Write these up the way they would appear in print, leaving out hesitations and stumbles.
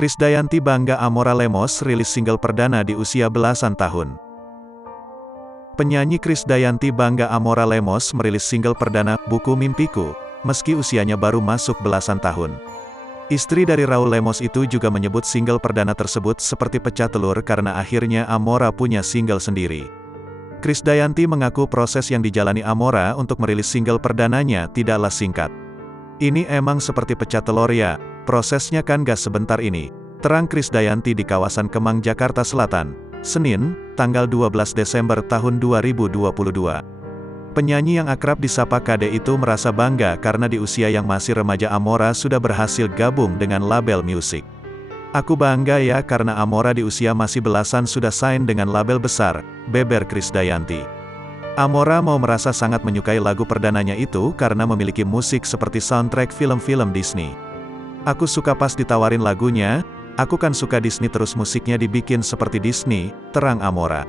Krisdayanti bangga Amora Lemos rilis single perdana di usia belasan tahun. Penyanyi Krisdayanti bangga Amora Lemos merilis single perdana, Buku Mimpiku, meski usianya baru masuk belasan tahun. Istri dari Raul Lemos itu juga menyebut single perdana tersebut seperti pecah telur karena akhirnya Amora punya single sendiri. Krisdayanti mengaku proses yang dijalani Amora untuk merilis single perdananya tidaklah singkat. "Ini emang seperti pecah telur ya, prosesnya kan gak sebentar ini," terang Krisdayanti di kawasan Kemang, Jakarta Selatan, Senin, tanggal 12 Desember tahun 2022. Penyanyi yang akrab disapa Kade itu merasa bangga karena di usia yang masih remaja Amora sudah berhasil gabung dengan label musik. "Aku bangga ya karena Amora di usia masih belasan sudah sign dengan label besar," beber Krisdayanti. Amora mau merasa sangat menyukai lagu perdananya itu karena memiliki musik seperti soundtrack film-film Disney. "Aku suka pas ditawarin lagunya, aku kan suka Disney terus musiknya dibikin seperti Disney," terang Amora.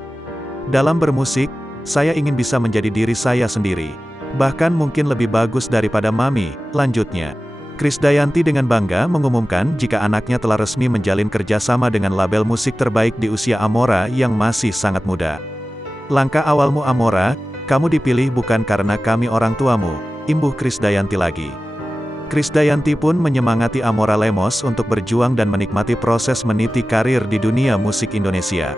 "Dalam bermusik, saya ingin bisa menjadi diri saya sendiri. Bahkan mungkin lebih bagus daripada Mami," lanjutnya. Krisdayanti dengan bangga mengumumkan jika anaknya telah resmi menjalin kerjasama dengan label musik terbaik di usia Amora yang masih sangat muda. "Langkah awalmu Amora, kamu dipilih bukan karena kami orang tuamu," imbuh Krisdayanti lagi. Krisdayanti pun menyemangati Amora Lemos untuk berjuang dan menikmati proses meniti karir di dunia musik Indonesia.